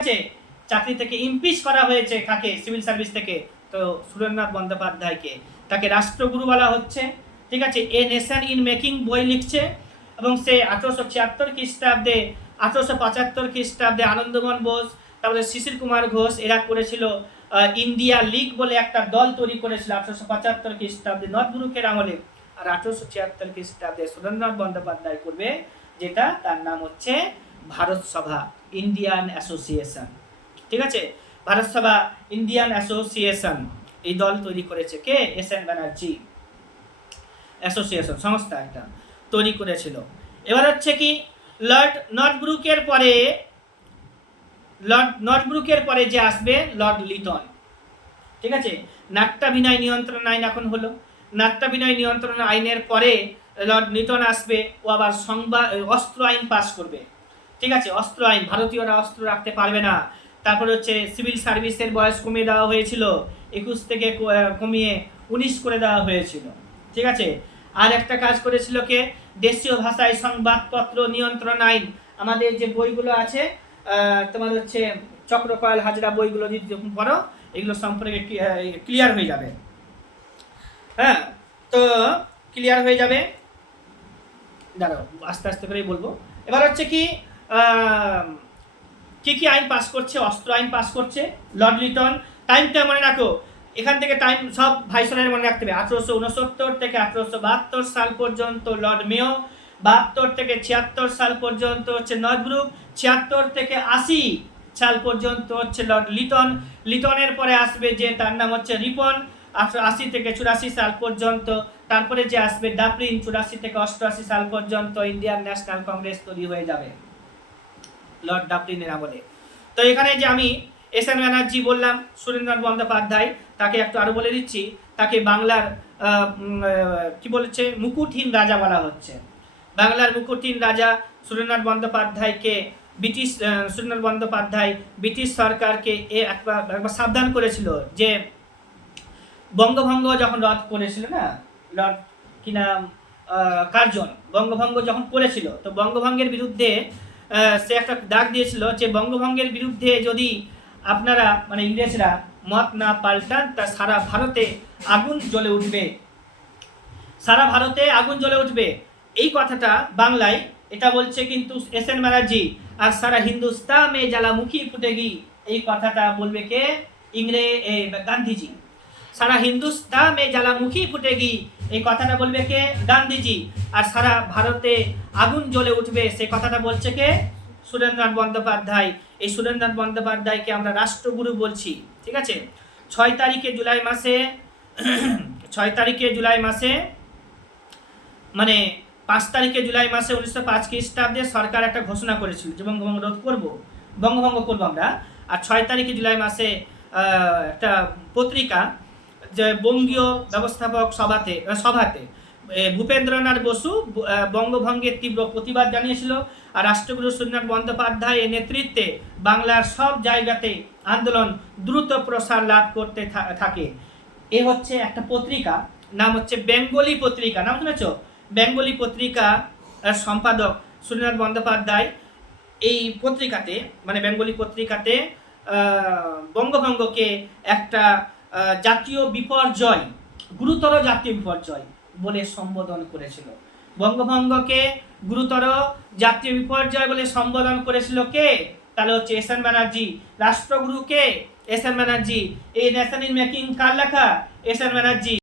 আছে, চাকরি থেকে ইমপিচ করা হয়েছে কাকে, সিভিল সার্ভিস থেকে, তো সুরেন্দ্রনাথ বন্দ্যোপাধ্যায়কে, তাকে রাষ্ট্রগুরু বলা হচ্ছে। ঠিক আছে, এ নেশন ইন মেকিং বই লিখছে এবং সে 1876 খ্রিস্টাব্দে 1875 খ্রিস্টাব্দে আনন্দমোহন বোস, তারপরে শিশির কুমার ঘোষ, এরা করেছিল ইন্ডিয়া লীগ বলে একটা দল তৈরি করেছিল 1875 খ্রিস্টাব্দে নর্থ ব্রুকের আমলে। আর 1876 খ্রিস্টাব্দে সুরেন্দ্রনাথ বন্দ্যোপাধ্যায় করবে, যেটা তার নাম হচ্ছে ভারত সভা, ইন্ডিয়ান অ্যাসোসিয়েশন। ঠিক আছে, ভারত সভা ইন্ডিয়ান অ্যাসোসিয়েশন, এই দল তৈরি করেছে কে? S N Banerjee. অ্যাসোসিয়েশন সংস্থা একটা তৈরি করেছিল। এবার হচ্ছে কি, লর্ড নর্থব্রুকের পরে যে আসবে লর্ড লিটন। ঠিক আছে, নাট্য বিনয় নিয়ন্ত্রণ আইন এখন হলো, নাট্য বিনয় নিয়ন্ত্রণ আইনের পরে লর্ড লিটন আসবে, ও আবার অস্ত্র আইন পাস করবে। ঠিক আছে, অস্ত্র আইন, ভারতীয়রা অস্ত্র রাখতে পারবে না। তারপরে হচ্ছে সিভিল সার্ভিসের বয়স কমিয়ে দেওয়া হয়েছিল, 21 থেকে কমিয়ে 19 করে দেওয়া হয়েছিল। ঠিক আছে, আর একটা কাজ করেছিল কে? দেশীয় ভাষায় সংবাদপত্র নিয়ন্ত্রণ আইন। আমাদের যে বইগুলো আছে তোমার হচ্ছে চক্রকয়াল হাজরা বইগুলো যদি পড়ো, এগুলো সম্পর্কে ক্লিয়ার হয়ে যাবে। হ্যাঁ, তো ক্লিয়ার হয়ে যাবে, দাঁড়াও আস্তে আস্তে করেই বলবো। এবার হচ্ছে কি কি আইন পাস করছে? অস্ত্র আইন পাস করছে লর্ড লিটন। টাইমটা মনে রাখো, এখান থেকে টাইম সব ভাইসরয়ের মনে রাখতে হবে। 1869 থেকে 1872 সাল পর্যন্ত লর্ড মেয়ো, 72 থেকে 76 সাল পর্যন্ত হচ্ছে নর্থ ব্রুক, 76 থেকে 80 সাল পর্যন্ত হচ্ছে লর্ড লিটন। লিটনের পরে আসবে যে, তার নাম হচ্ছে রিপন, 80 থেকে 84 সাল পর্যন্ত। তারপরে যে আসবে ডাফরিন, 84 থেকে 88 সাল পর্যন্ত ইন্ডিয়ান ন্যাশনাল কংগ্রেস তৈরি হয়ে যাবে লর্ড ডাফরিনের আমলে। তো এখানে যে আমি এস এন ব্যানার্জি বললাম, সুরেন্দ্রনাথ বন্দ্যোপাধ্যায়, তাকে একটু আরো বলে দিচ্ছি, তাকে বাংলার কি বলেছে, মুকুটহীন রাজা বলা হচ্ছে। বাংলার মুকুটহীন রাজা সুরেন্দ্রনাথ বন্দ্যোপাধ্যায়কে সুরেন্দ্রনাথ বন্দ্যোপাধ্যায় ব্রিটিশ সরকারকে একবার সাবধান করেছিল যে, বঙ্গভঙ্গ যখন রদ করেছিল না, লর্ড কি নাম কার্জন, বঙ্গভঙ্গ যখন করেছিল, তো বঙ্গভঙ্গের বিরুদ্ধে সে একটা ডাক দিয়েছিল যে, বঙ্গভঙ্গের বিরুদ্ধে যদি আপনারা মানে ইংরেজরা মত না পাল্টান, তা সারা ভারতে আগুন জ্বলে উঠবে, সারা ভারতে আগুন জ্বলে উঠবে। এই কথাটা বাংলায় এটা বলছে কিন্তু এস এন ব্যানার্জি, আর সারা হিন্দুস্তান মে জ্বালামুখী ফুটেগি, এই কথাটা বলবে কে? গান্ধীজি। সারা হিন্দুস্তান মে জ্বালামুখী ফুটেগি, এই কথাটা বলবে কে? গান্ধীজি। আর সারা ভারতে আগুন জ্বলে উঠবে, সে কথাটা বলছে কে? সুরেন্দ্রনাথ বন্দ্যোপাধ্যায়। এই সুরেন্দ্রনাথ বন্দ্যোপাধ্যায়কে আমরা রাষ্ট্রগুরু বলছি। ঠিক আছে, 6 তারিখে জুলাই মাসে 6 তারিখে জুলাই মাসে মানে 5 তারিখে জুলাই মাসে 1905 খ্রিস্টাব্দে সরকার একটা ঘোষণা করেছিল যে বঙ্গভঙ্গ রোধ করবো, বঙ্গভঙ্গ করবো আমরা। আর 6 তারিখে জুলাই মাসে একটা পত্রিকা, যে বঙ্গীয় ব্যবস্থাপক সভাতে ভূপেন্দ্রনাথ বসু বঙ্গভঙ্গের তীব্র প্রতিবাদ জানিয়েছিল। আর রাষ্ট্রগুরু সুরেন্দ্রনাথ বন্দ্যোপাধ্যায়ের নেতৃত্বে বাংলার সব জায়গাতে আন্দোলন দ্রুত প্রসার লাভ করতে থাকে। এ হচ্ছে একটা পত্রিকা, নাম হচ্ছে বেঙ্গলি পত্রিকা, নাম শুনেছ? বেঙ্গলি পত্রিকা সম্পাদক সুরেন্দ্রনাথ বন্দ্যোপাধ্যায়। এই পত্রিকাতে মানে বেঙ্গলি পত্রিকাতে বঙ্গভঙ্গকে একটা জাতীয় বিপর্যয়, গুরুতর জাতীয় বিপর্যয় বলে সম্বোধন করেছিল। বঙ্গভঙ্গকে গুরুতর জাতীয় বিপর্যয় বলে সম্বোধন করেছিল কে? তাহলে হচ্ছে এস এন ব্যানার্জি। রাষ্ট্রগুরু কে? S N Banerjee. এই নেশন ইন মেকিং কার লেখা? S N Banerjee.